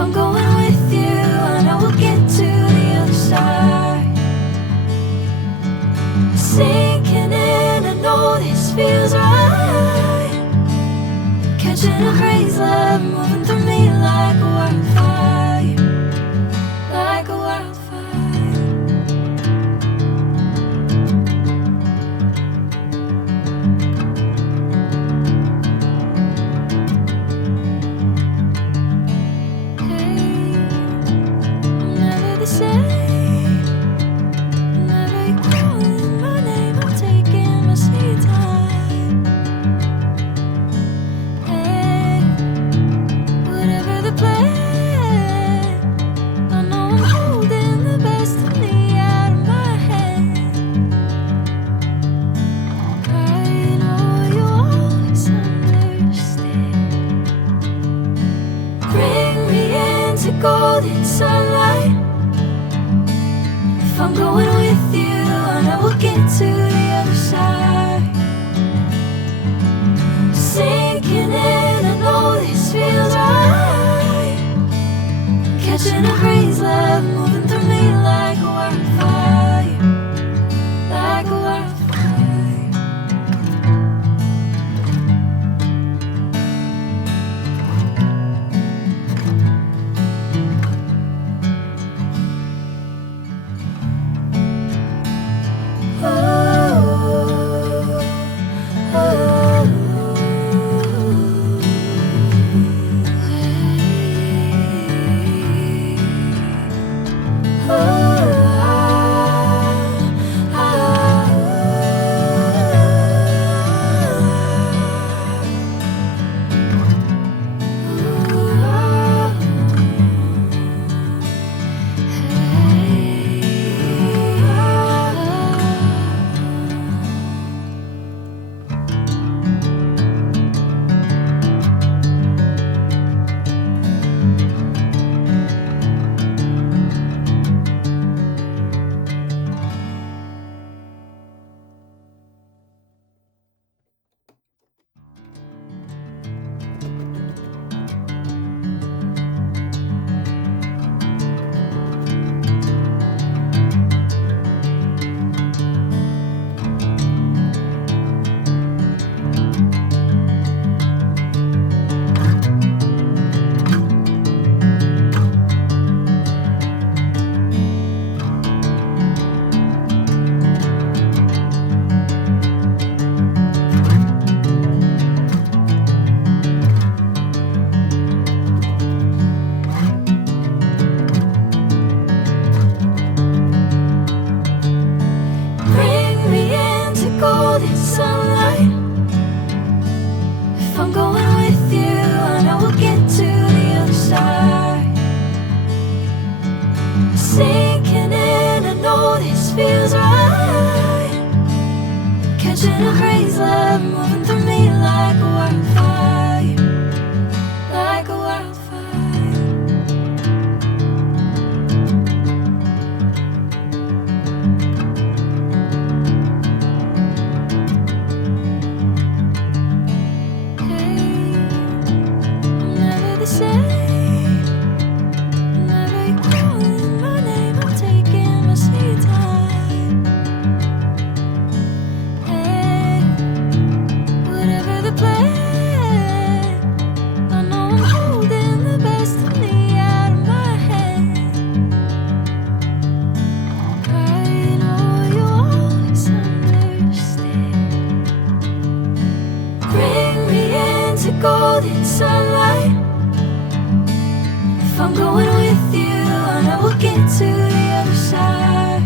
I'm going with you, I know we'll get to the other side. Sinking in, I know this feels right. Catching a crazy love, moving through me like a wildfire, like a wildfire. Golden sunlight. If I'm going with you, I know we'll get to the other side. Sinking in, I know this feels right. Catching a crazy love, moving through me like a wildfire, like a wildfire. Sinking in, I know this feels right. Catching a crazy love, moving through me like a wildfire, like a wildfire. Hey, I'm never the same. Golden sunlight. If I'm going with you, I know we'll get to the other side.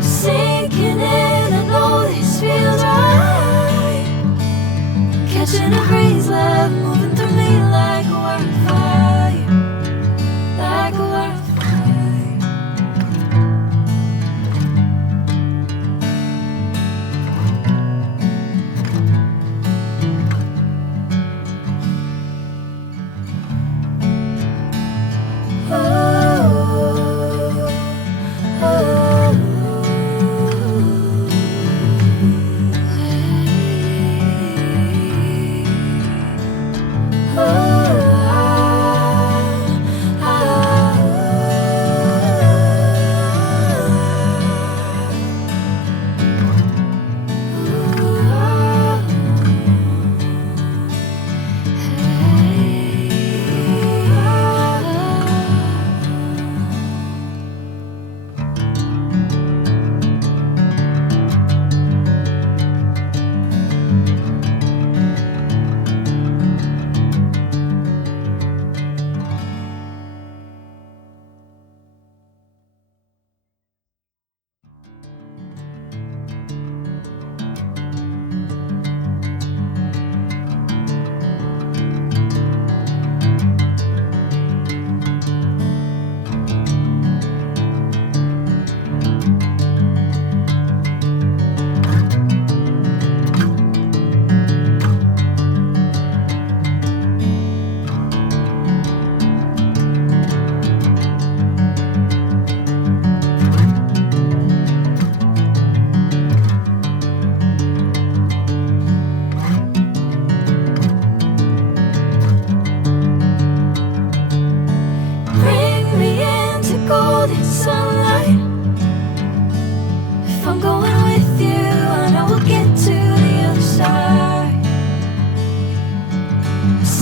Sinking in, I know this feels right. Catching a crazy love, moving through me like a wildfire, like a wildfire.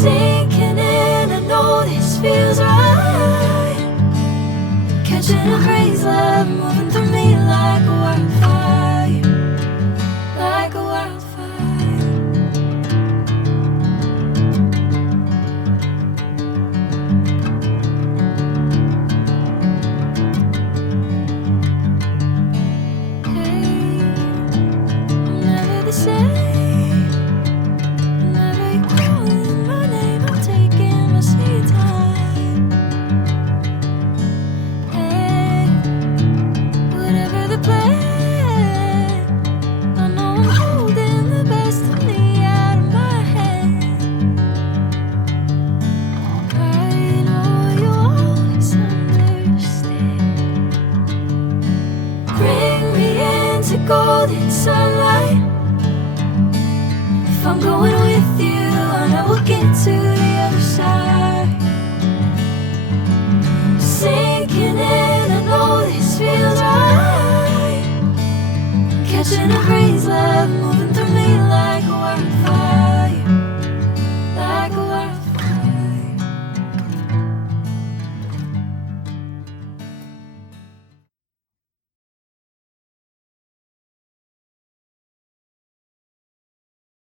Sinking in, I know this feels right. Catching a breeze, love moving through me like a wildfire, like a wildfire. Never the same. Whenever you're calling my name, I'm taking my sweet time. Hey, whatever the plan, I know I'm holding the best of me out of my hand. I know you always understand. Bring me into golden sunlight. If I'm going with you, I know we'll get to the other side. Sinking in.